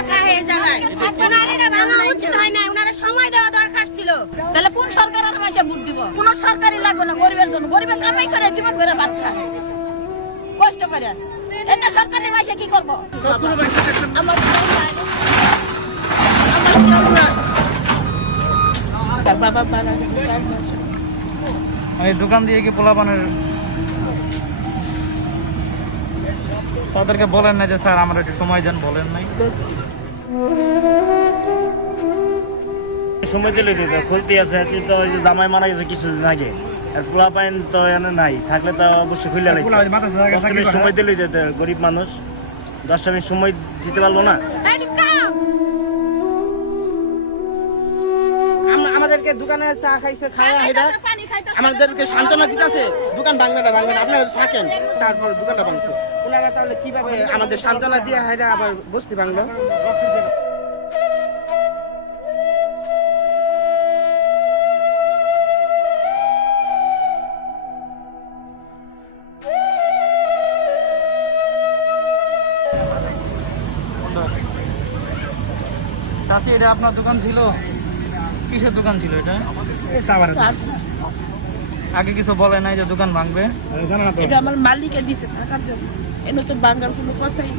রাখা এই জায়গায়। আপনারা এটা ভাঙা উচিত হয় না, ওনারা সময় দেওয়া দরকার ছিল। তাহলে কোন সরকারের মাসে ভোট দিব? কোন সরকারই লাগবে না গরিবের জন্য। গরিবের কামাই করে জীবন করে ভাত খায় কষ্ট করে। এটা সরকারি মাসে কি করবো? এই দোকান দিয়ে কি পোলাপানের তাদেরকে বলেন না যে স্যার আমরা একটু সময় দেন, বলেন নাই? সময় দিলে দিতে খুলতে আছে, কিন্তু ওই যে জামাই মারা গেছে কিছুদিন আগে, আর পোলা পাইন তো এনে নাই, থাকলে তো অবশ্যই খুলে লাগবে। সময় দিলে দিতে, গরিব মানুষ 10টা মিনিট সময় দিতে পারবো না। আমাদেরকে দোকানে চা খাইছে, খাওয়া এটা আমাদেরকে সান্ত্বনা দিতেছে, দোকান ভাঙবে না ভাঙবে না, আপনারা থাকেন। তারপর দোকানটা ভাঙছে, ওনারা তাহলে কিভাবে আমাদের সান্ত্বনা দিয়ে এটা আবার বসতে ভাঙলো? চাচি, এটা আপনার দোকান ছিল? কিসের দোকান ছিল এটা? আগে কিছু বলে নাই যে দোকান ভাঙবে? এটা আমার মালিকে দিছে টাকার জন্য, এনে তো বাঙ্গার কোনো কথাই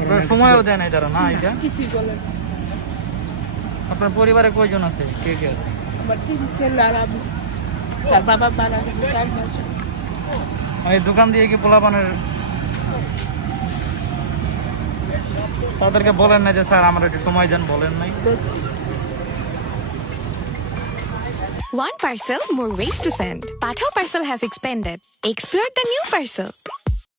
আপনার সময়ও দেয় নাই তারা, না? এটা কিছুই বলে না। আপনার পরিবারে কয়জন আছে, কে কে আছে? আমার 3 ছেলে আর আমি। তার বাবা মারা গেছে 4 মাস। এই দোকান দিয়ে কি পোলাপানের তাদেরকে বলেন না যে স্যার আমরা একটু সময় দেন, বলেন নাই? One parcel, more ways to send. Pathao Parcel has expanded. Explore the new parcel.